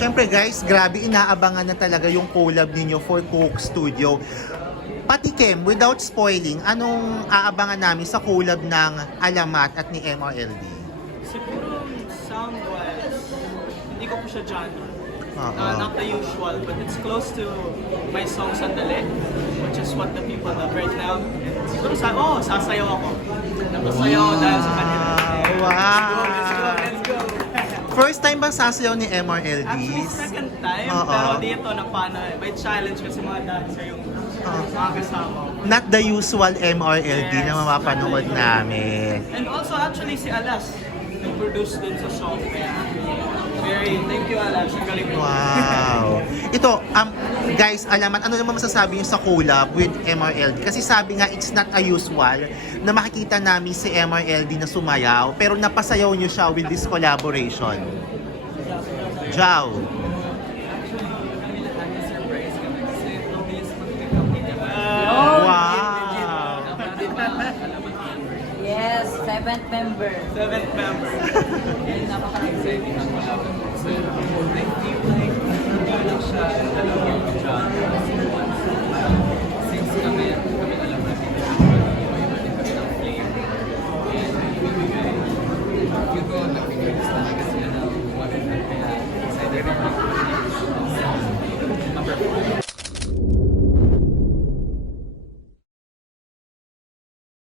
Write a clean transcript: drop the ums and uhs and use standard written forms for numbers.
syempre guys, grabe inaabangan na talaga yung collab ninyo for Coke Studio. Pati Kem, without spoiling, anong aabangan namin sa collab ng Alamat at ni MRLD? Siguro sound-wise, hindi ko po siya genre. Uh-huh. Not the usual, but it's close to my song Sandali, which is what the people love right now. Siguro sasayaw ako. Napasayaw ako dahil sa kanila. Wow! Let's go! First time bang sasayaw ni MRLD? Actually, second time, Oo. pero dito na paano, may challenge kasi mga dancer yung mga kasama ko. Not the usual MRLD na Yes. mapapanood namin. And also, actually, si Alas, nag-produce din sa song. Kaya, thank you, Alas. Ang galing mo. Wow! Ito, guys, Alamat, ano naman masasabi niyo sa collab with MRLD? Kasi sabi nga, it's not a usual na makikita namin si MRLD na sumayaw, pero napasayaw niyo siya with this collaboration. Jow! Wow! Yes, 7th member. Seventh member. And napaka-exciting ang collab. So, I feel like hindi lang siya dalawang genre.